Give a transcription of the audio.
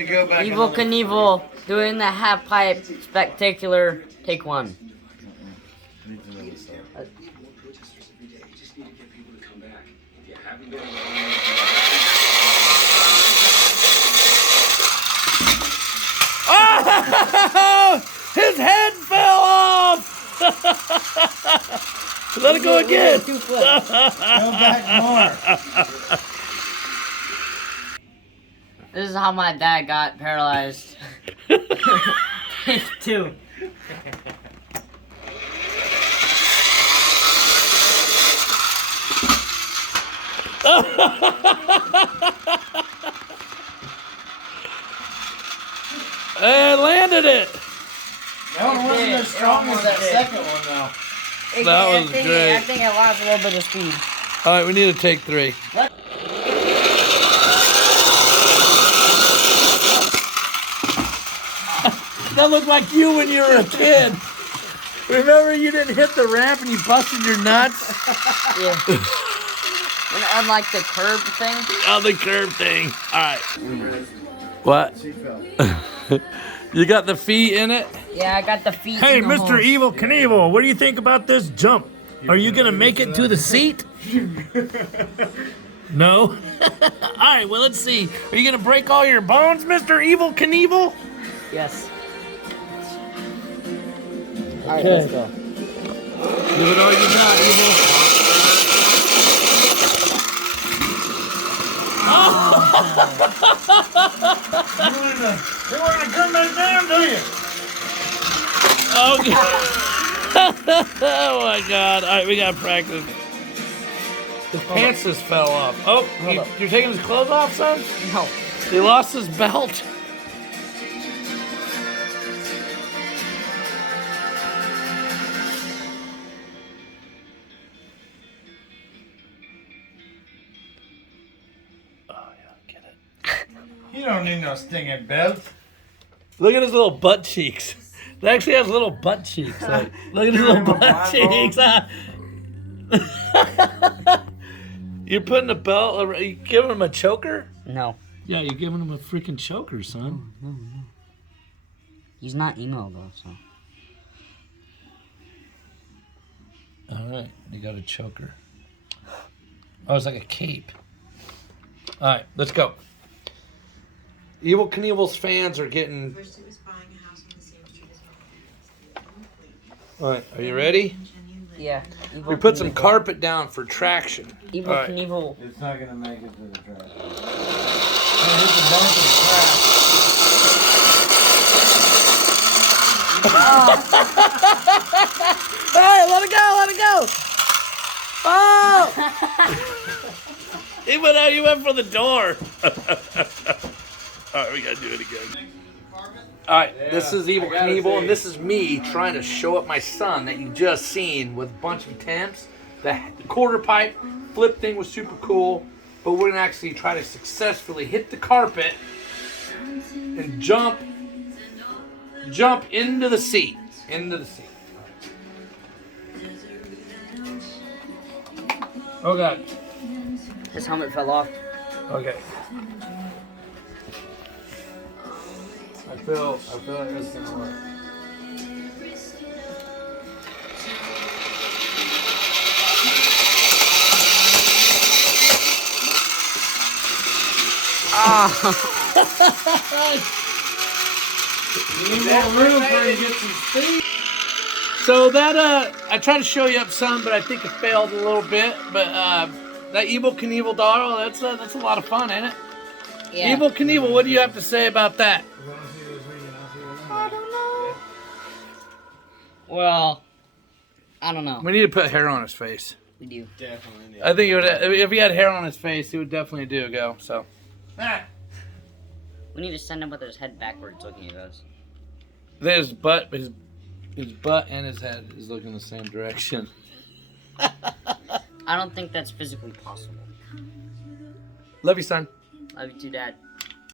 Evel Knievel doing the half pipe spectacular. Take one. Oh! His head fell off! Let it go again. Go back more. This is how my dad got paralyzed. Take two. And landed it. That one wasn't as strong as that second one, though. That was great. I think it lost a little bit of speed. All right, we need to take three. That looked like you when you were a kid. Remember you didn't hit the ramp and you busted your nuts? Yeah. On like the curb thing? On the curb thing. All right. What? You got the feet in it? Yeah, I got the feet. Hey, in the Mr. hole. Evel Knievel, what do you think about this jump? Are you going to make it to the seat? No? All right, well, let's see. Are you going to break all your bones, Mr. Evel Knievel? Yes. Okay. Alright, let's go. Give it all you got, Evel. You want to come back down, do you? Okay. Oh my God! All right, we gotta practice. His pants just fell off. Oh, you're taking his clothes off, son? No. He lost his belt. Oh yeah, get it. You don't need no stinging belt. Look at his little butt cheeks. It actually has little butt cheeks. Like, look at his little butt cheeks. You're putting a belt around, you giving him a choker? No. Yeah, you're giving him a freaking choker, son. No. He's not emo though, so. All right, you got a choker. Oh, it's like a cape. All right, let's go. Evel Knievel's fans are getting... All right, are you ready? Yeah. We put some carpet down for traction. Evel All right. Knievel. It's not going to make it to the track. Hey, here's a bunch of crap. Hey, let it go, let it go. Oh! He went out, you went for the door. All right, we got to do it again. All right, this is Evel Knievel, and this is me trying to show up my son that you just seen with a bunch of attempts. The quarter pipe flip thing was super cool, but we're going to actually try to successfully hit the carpet and jump into the seat. Into the seat. Oh, God. His helmet fell off. Okay. I feel like this is gonna work. Ah. You need more room for him to get some speed. So that I tried to show you up some, but I think it failed a little bit. But that Evel Knievel doll, that's a lot of fun, ain't it? Yeah. Evel Knievel, what do you have to say about that? I don't know. Well, I don't know. We need to put hair on his face. We do. Definitely. I think it would, if he had hair on his face, it would definitely do a go. So. We need to send him with his head backwards looking at us. His butt and his head is looking the same direction. I don't think that's physically possible. Love you, son. Love you too, Dad.